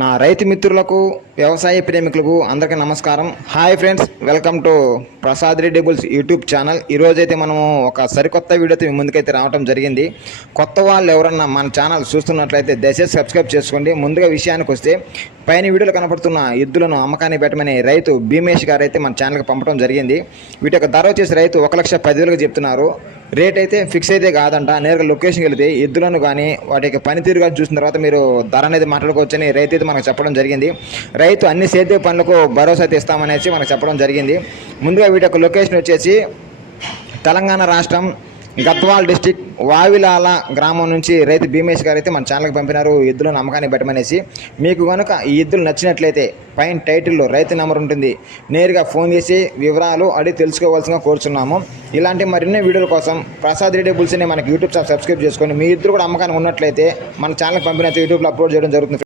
నా రైతు మిత్రులకు వ్యవసాయ ప్రేమికులకు అందరికీ నమస్కారం. Hi friends welcome to Prasad రెడ్డిబుల్స్ YouTube channel. ఈరోజైతే మనము ఒక సరికొత్త వీడియోతో మీ ముందుకైతే రావడం జరిగింది. కొత్త వాళ్ళు ఎవరన్నా మన ఛానల్ చూస్తున్నట్లయితే దయచేసి సబ్స్క్రైబ్ చేసుకోండి. ముందుగా విషయానికి వస్తే పైన వీడియోలో కనపడుతున్న ఎద్దులను అమ్మకాన్ని పెట్టమని రైతు భీమేష్ గారు అయితే మన ఛానల్కి పంపడం జరిగింది. వీటి యొక్క ధర వచ్చేసి రైతు ఒక లక్ష పదివేలకు చెప్తున్నారు. రేట్ అయితే ఫిక్స్ అయితే కాదంట. నేరుగా లొకేషన్కి వెళితే ఎద్దులను కానీ వాటి యొక్క పనితీరు కానీ చూసిన తర్వాత మీరు ధర అనేది మాట్లాడుకోవచ్చని రైతు అయితే మనకు చెప్పడం జరిగింది. రైతు అన్ని సేద్య పనులకు భరోసా అయితే ఇస్తామనేసి మనకు చెప్పడం జరిగింది. ముందుగా వీటి యొక్క లొకేషన్ వచ్చేసి తెలంగాణ రాష్ట్రం గద్వాల్ డిస్టిక్ వావిలాల గ్రామం నుంచి రైతు భీమేష్ గారు అయితే మన ఛానల్కి పంపినారు. ఎద్దుల నమ్మకాన్ని పెట్టమనేసి మీకు కనుక ఈ ఎద్దులు నచ్చినట్లయితే పైన టైటిల్లో రైతు నెంబర్ ఉంటుంది. నేరుగా ఫోన్ చేసి వివరాలు అడిగి తెలుసుకోవాల్సిందిగా కోరుచున్నాము. ఇలాంటి మరిన్ని వీడియోల కోసం ప్రసాద్ రెడ్డి బుల్స్ని మనకి యూట్యూబ్ ఛానల్ సబ్స్క్రైబ్ చేసుకొని మీ ఇద్దరు కూడా అమ్మకానికి ఉన్నట్లయితే మన ఛానల్కి పంపినట్టు యూట్యూబ్లో అప్లోడ్ చేయడం జరుగుతుంది.